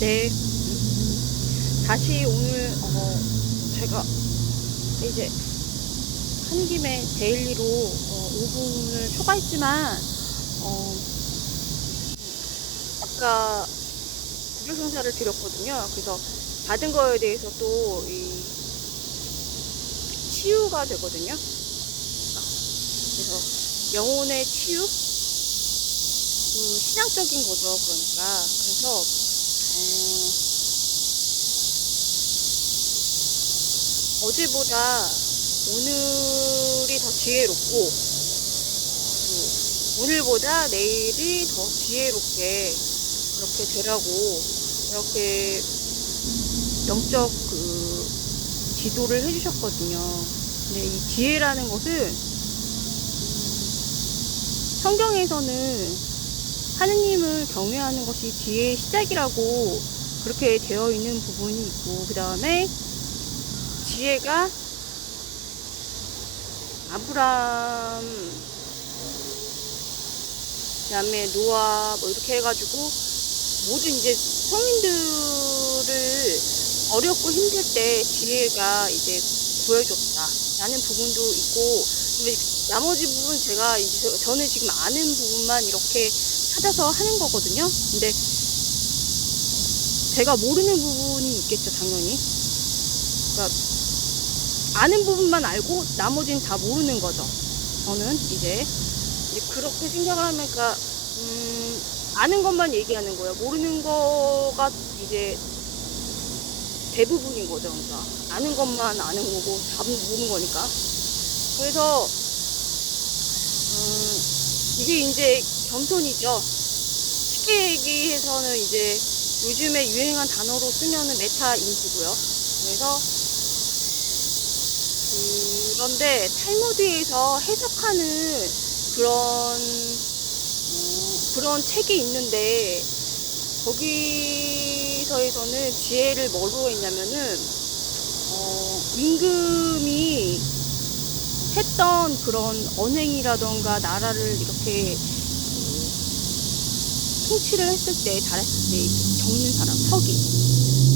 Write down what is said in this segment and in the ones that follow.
네, 다시 오늘 제가 이제 한 김에 데일리로 5분을 초과했지만 아까 구조승사를 드렸거든요. 그래서 받은 거에 대해서 또 이 치유가 되거든요. 그래서 영혼의 치유, 신앙적인 거죠. 그러니까 그래서 어제보다 오늘이 더 지혜롭고, 또 오늘보다 내일이 더 지혜롭게 그렇게 되라고 이렇게 영적 지도를 해주셨거든요. 근데 이 지혜라는 것은 성경에서는 하느님을 경외하는 것이 지혜의 시작이라고 그렇게 되어 있는 부분이 있고, 그 다음에 지혜가 아브람, 그다음에 노아 뭐 이렇게 해가지고 모든 이제 성인들을 어렵고 힘들 때 지혜가 이제 구해줬다라는 부분도 있고, 근데 나머지 부분 제가 이제 저는 지금 아는 부분만 이렇게 찾아서 하는 거거든요. 근데 제가 모르는 부분이 있겠죠, 당연히. 그러니까 아는 부분만 알고 나머지는 다 모르는 거죠. 저는 이제 그렇게 생각을 하면, 그러니까 아는 것만 얘기하는 거예요. 모르는 거가 이제 대부분인 거죠. 그러니까 아는 것만 아는 거고 다 모르는 거니까. 그래서 이게 이제 겸손이죠. 쉽게 얘기해서는 이제 요즘에 유행한 단어로 쓰면은 메타 인지고요. 그래서 그런데 탈무드에서 해석하는 그런 책이 있는데, 거기서에서는 지혜를 뭐로 했냐면은 임금이 했던 그런 언행이라던가 나라를 이렇게 통치를 했을 때, 잘했을 때 이렇게 적는 사람,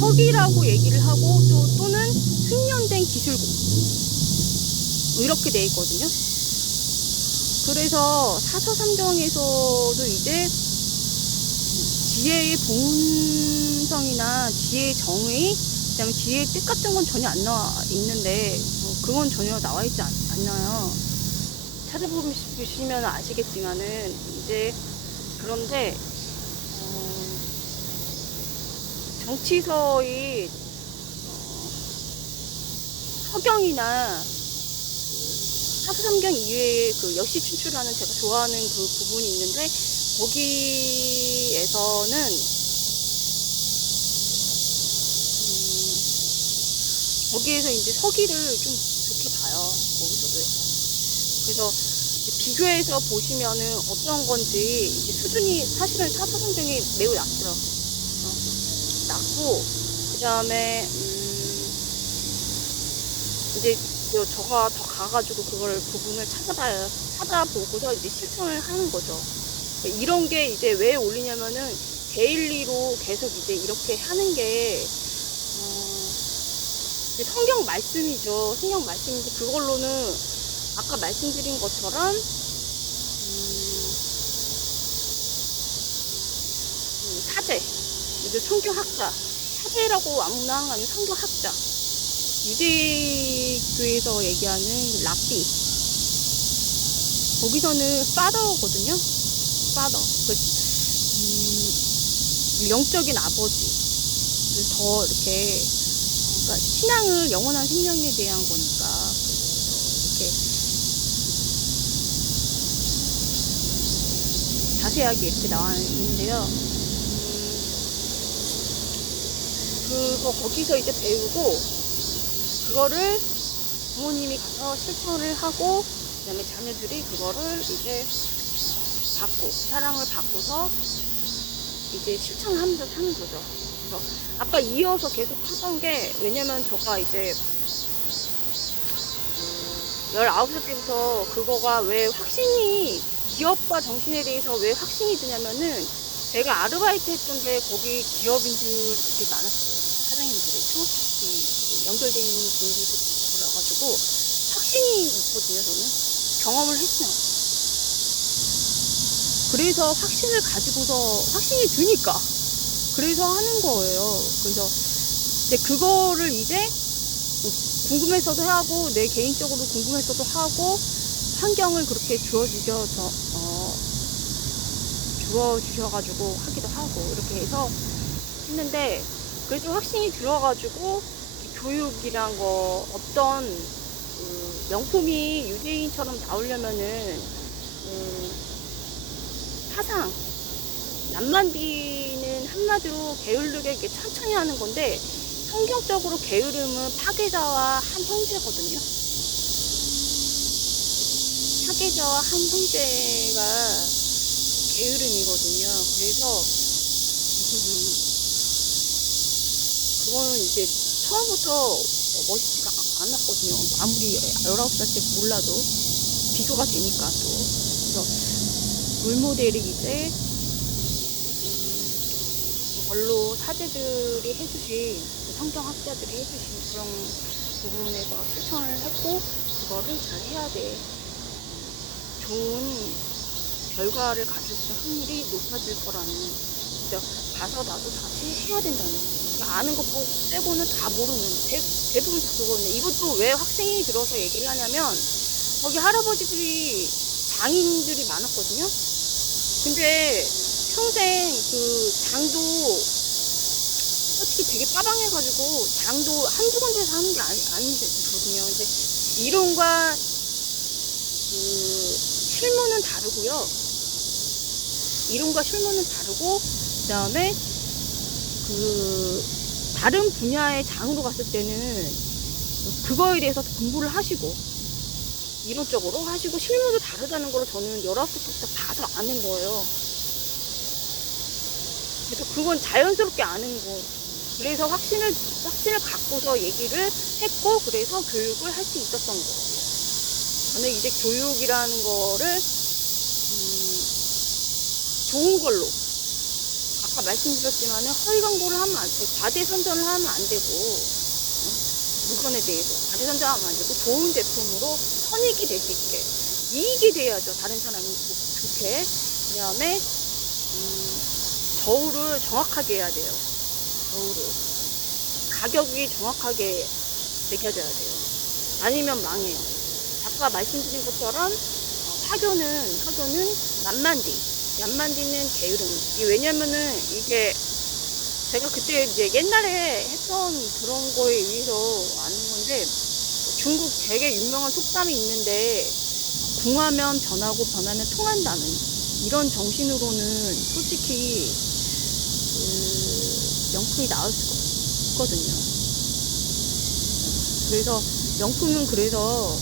서기라고 얘기를 하고, 또는 숙련된 기술고 이렇게 돼 있거든요. 그래서 사서삼정에서도 이제 지혜의 본성이나 지혜의 정의, 그다음에 지혜의 뜻 같은 건 전혀 안 나와 있는데, 그건 전혀 나와 있지 않나요? 찾아보시면 아시겠지만은 이제, 그런데 정치서의 서경이나 사서삼경 이외에 그 여시춘추라는 제가 좋아하는 그 부분이 있는데, 거기에서는 거기에서 이제 서기를 좀 좋게 봐요. 거기서도 해서. 그래서 비교해서 보시면은 어떤 건지 이제 수준이 사실은 사서삼경이 매우 낮죠. 낮고, 그 다음에 이제 저가 더 가가지고 그걸 부분을 찾아보고서 이제 실천을 하는 거죠. 이런 게 이제 왜 올리냐면은 데일리로 계속 이제 이렇게 하는 게 성경 말씀이죠. 성경 말씀인데, 그걸로는 아까 말씀드린 것처럼 사제, 이제 성경학자, 사제라고 아무나 하는 거 아니고 성경학자, 유대교에서 얘기하는 랍비, 거기서는 파더거든요. 파더, 영적인 아버지. 더 이렇게, 그러니까 신앙을 영원한 생명에 대한 거니까, 이렇게 자세하게 이렇게 나와 있는데요. 거기서 이제 배우고, 그거를 부모님이 가서 실천을 하고, 그 다음에 자녀들이 그거를 이제 받고, 사랑을 받고서 이제 실천하는 거죠. 그래서 아까 이어서 계속 하던 게, 왜냐면 저가 이제 19살 때부터 그거가 왜 확신이, 기업과 정신에 대해서 왜 확신이 드냐면은, 제가 아르바이트 했던데 거기 기업인들이 많았어요. 사장님들이 창업이 연결된 분들도 많고 그래가지고 확신이 있거든요. 저는 경험을 했어요. 그래서 확신을 가지고서 확신이 드니까 그래서 하는 거예요. 그래서 이제 그거를 이제 궁금해서도 하고 내 개인적으로 궁금해서도 하고 환경을 그렇게 주어주셔가지고 하기도 하고 이렇게 해서 했는데 그래도 확신이 들어가지고 교육이란 거 어떤 명품이 유대인처럼 나오려면은 사상 남만비는 한마디로 게으르게 이렇게 천천히 하는 건데 성경적으로 게으름은 파괴자와 한 형제거든요. 파괴자와 한 형제가 게으름이거든요. 그래서 그거는 이제 처음부터 멋있지가 않았거든요. 아무리 19살 때 몰라도 비교가 되니까 또. 그래서 롤모델이 이제 원로 사제들이 해주신 성경학자들이 해주신 그런 부분에서 실천을 했고 그거를 잘 해야 돼. 좋은 결과를 가질 수 있는 확률이 높아질 거라는 가서 나도 다시 해야 된다는 아는 것 빼고는 다 모르는 대부분 다 그거거든요. 이것도 왜 학생이 들어서 얘기를 하냐면 거기 할아버지들이 장인들이 많았거든요. 근데 평생 그 장도 솔직히 되게 빠방해가지고 장도 한두 군데서 하는 게 아니거든요. 근데 이론과 그 실무는 다르고요. 이론과 실무는 다르고 그 다음에 그 다른 분야의 장으로 갔을 때는 그거에 대해서 공부를 하시고 이론적으로 하시고 실무도 다르다는 걸 저는 19살부터 봐서 아는 거예요. 그래서 그건 자연스럽게 아는 거. 그래서 확신을 갖고서 얘기를 했고 그래서 교육을 할 수 있었던 거예요. 저는 이제 교육이라는 거를 좋은 걸로 아까 말씀드렸지만 허위 광고를 하면 안 되고 과대 선전을 하면 안 되고 물건에 대해서 과대 선전하면 안 되고 좋은 제품으로 선익이 될 수 있게 이익이 돼야죠. 다른 사람이 좋게. 그 다음에 저울을 정확하게 해야 돼요. 저울을 가격이 정확하게 매겨져야 돼요. 아니면 망해요. 아까 말씀드린 것처럼 화교는 얀만디는 게으름. 왜냐면은 이게 제가 그때 이제 옛날에 했던 그런 거에 의해서 아는 건데 중국 되게 유명한 속담이 있는데 궁하면 변하고 변하면 통한다는 이런 정신으로는 솔직히 명품이 나올 수가 없거든요. 그래서 명품은 그래서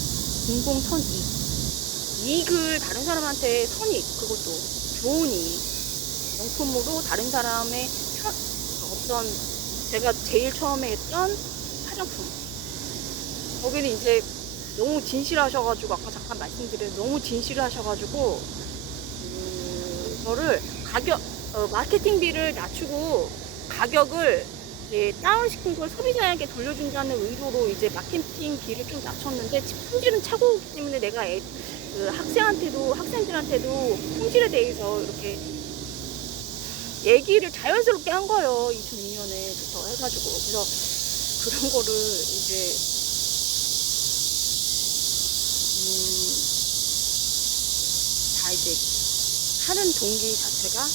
공공선이익 이익을 다른 사람한테 선익 그것도 좋은 이익 명품으로 다른 사람의 어떤 제가 제일 처음에 했던 화장품 거기는 이제 너무 진실하셔가지고 아까 잠깐 말씀드린 너무 진실하셔가지고 그거를 가격 마케팅비를 낮추고 가격을 다운시킨 걸 소비자에게 돌려준다는 의도로 이제 마케팅비를 좀 낮췄는데 품질은 최고이기 때문에 내가 학생들한테도 품질에 대해서 이렇게 얘기를 자연스럽게 한 거예요. 2006년에부터 해가지고. 그래서 그런 거를 이제 다 이제 하는 동기 자체가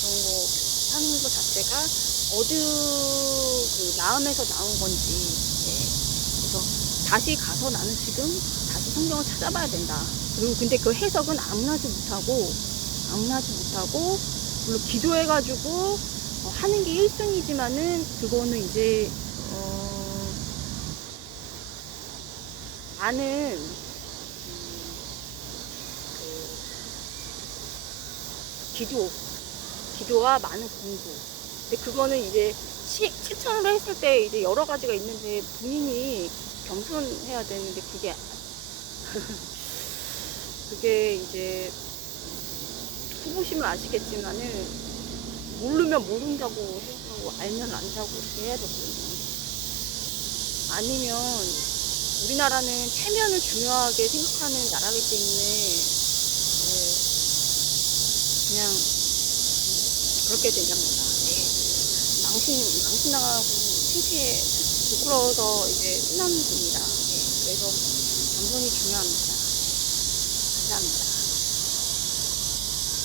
그런 거 하는 거 자체가 그 마음에서 나온 건지. 그래서 다시 가서 나는 지금 다시 성경을 찾아봐야 된다. 그리고 근데 그 해석은 아무나 하지 못하고 물론 기도해가지고 하는 게 1순위지만은 그거는 이제 많은 기도와 많은 공부. 근데 그거는 이제 실천으로 했을 때 이제 여러 가지가 있는데 본인이 겸손해야 되는데 그게 이제 해보시면 아시겠지만은 모르면 모른다고 생각하고 알면 안다고 이렇게 해야 되거든요. 아니면 우리나라는 체면을 중요하게 생각하는 나라이기 때문에 그냥 그렇게 된답니다. 네. 망신당하고 창피해 부끄러워서 이제 끝나는 겁니다. 네. 그래서 겸손이 중요합니다. 감사합니다.